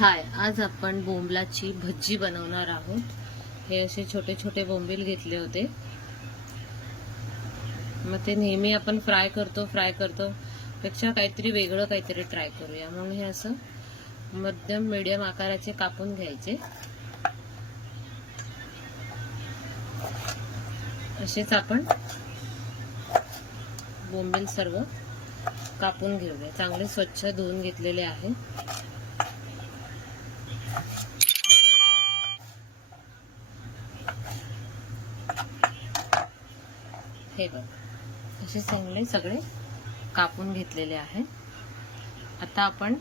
हाय, आज आपण बोंबलाची भज्जी बनवणार आहोत। हे असे छोटे छोटे बोंबील घेतले होते। मग ते नेहमी आपण फ्राय करतो पेक्षा काहीतरी वेगळं काहीतरी ट्राय करूया म्हणून हे असं मध्यम मीडियम आकाराचे कापून घ्यायचे। असेच आपण बोंबील सर्व कापून घेऊया। चांगले स्वच्छ धुवून घेतलेले आहे। हे बघ, असे चांगले सगळे कापून घेतलेले आहे। आता आपण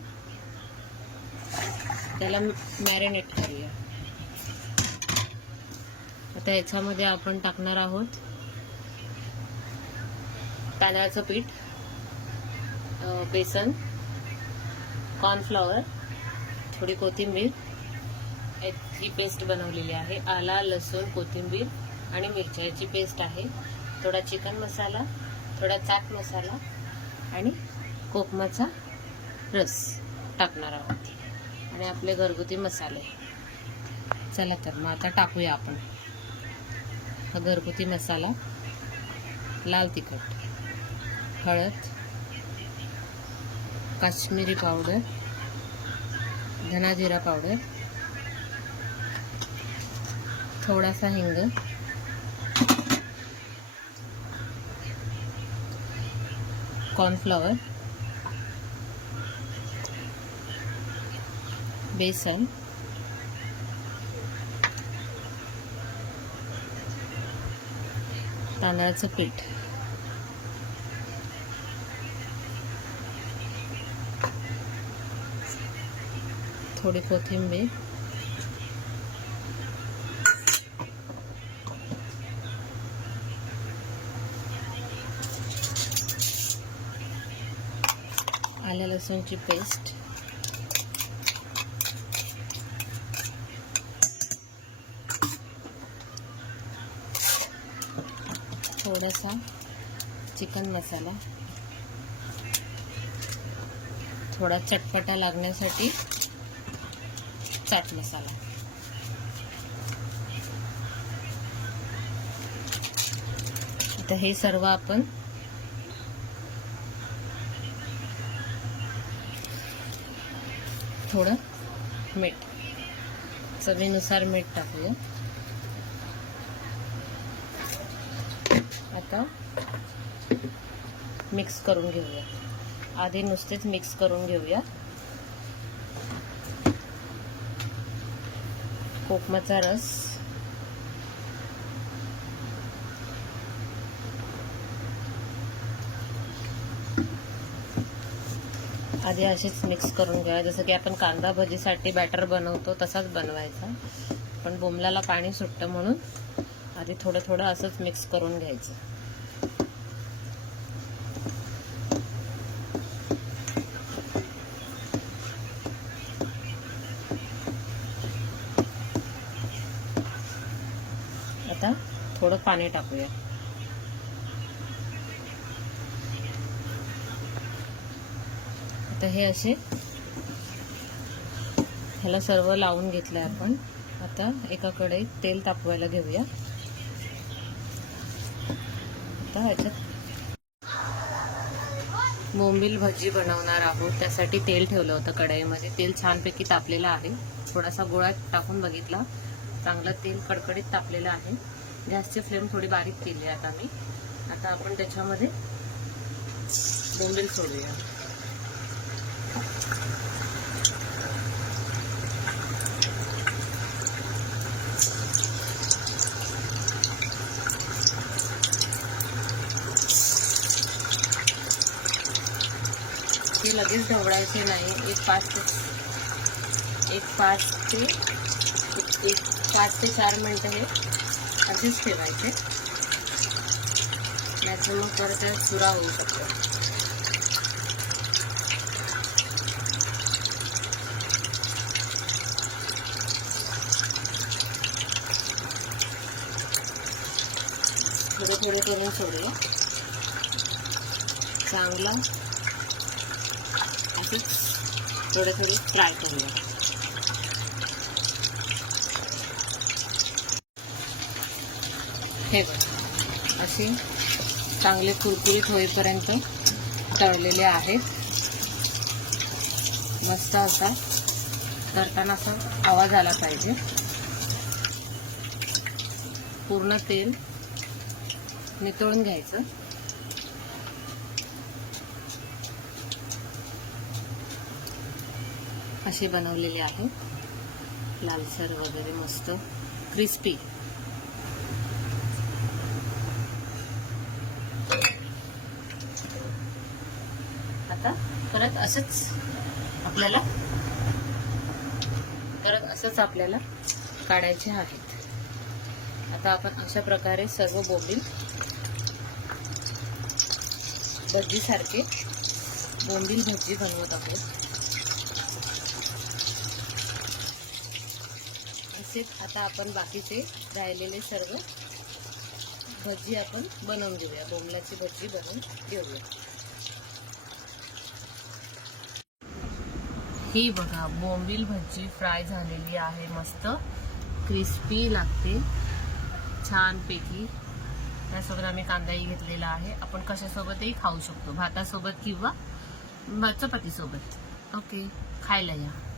त्याला मॅरिनेट करूया। आता याच्यामध्ये आपण टाकणार आहोत तांदळाचं पीठ, बेसन, कॉर्नफ्लॉवर, थोडी कोथिंबीर, ही पेस्ट बनवलेली आहे। आला, लसूण, कोथिंबीर आणि मिरच्याची पेस्ट आहे। थोडा चिकन मसाला, थोडा चाट मसाला आणि कोकमाचा रस टाकणार आहोत आणि आपले घरगुती मसाले। चला तर मग आता टाकूया आपण हा घरगुती मसाला। लाल तिखट, हळद, काश्मीरी पावडर, धना जिरा पावडर, थोडासा हिंग, कॉर्नफ्लॉवर, बेसन, तांदळाचं पीठ, थोडी कोथिंबीर, आलं लसूणची पेस्ट, थोडासा चिकन मसाला, थोडा चटपटा लागण्यासाठी चाट मसाला। आता हे सर्व आपण थोडं मीठ, चवीनुसार मीठ टाकूया। आता मिक्स करून घेऊया। आधी नुसतेच मिक्स करून घेऊया। कोकमाचा रस, आधी असेच मिक्स करून घ्या। जसं की आपण कांदा भजीसाठी बॅटर बनवतो तसाच बनवायचा, पण बोंबलाला पाणी सुटतं म्हणून आधी थोडं थोडं असंच मिक्स करून घ्यायचं। आता थोडं पाणी टाकूया। आता हे असे ह्याला सर्व लावून घेतलंय आपण। आता एका कढईत तेल तापवायला घेऊया। आता ह्याच्यात बोंबील भजी बनवणार आहोत, त्यासाठी तेल ठेवलं होतं कढईमध्ये। तेल छानपैकी तापलेलं आहे। थोडासा गोळा टाकून बघितला, चांगलं तेल कडकडीत तापलेलं आहे। गॅसची फ्लेम थोडी बारीक केली आहे आता मी। आता आपण त्याच्यामध्ये बोंबील सोडूया। ते लगेच ढवळायचे नाही। एक 5 ते 4 मिनिटं हे असेच ठेवायचे, नाहीतर मग परत चुरा होऊ शकतो। थोडे थोडे करून सोडूया। चांगला थोडे थोडे फ्राय करूया। हे बघा असे चांगले कुरकुरीत होईपर्यंत तळलेले आहेत. मस्त असा तळताना असा आवाज आला पाहिजे. पूर्ण तेल नितळून घ्यायचं. असे बनवलेले आहे लालसर वगैरे मस्त क्रिस्पी. आता परत असंच आपल्याला काढायचे आहेत. आता आपण अशा प्रकारे सर्व बोंबील भजी सारखे बोंबील भजी बनवत आहोत. आता आपण बाकीचे राहिलेले सर्व भजी आपण बनवून घेऊया. बोंबलाची भजी बनवून घेऊया. ही बघा बोंबील भजी फ्राय झालेली आहे. मस्त क्रिस्पी लागते छानपैकी. त्यासोबत आम्ही कांदाही घेतलेला आहे. आपण कशासोबतही खाऊ शकतो, भातासोबत किंवा चपातीसोबत. ओके, खायला या.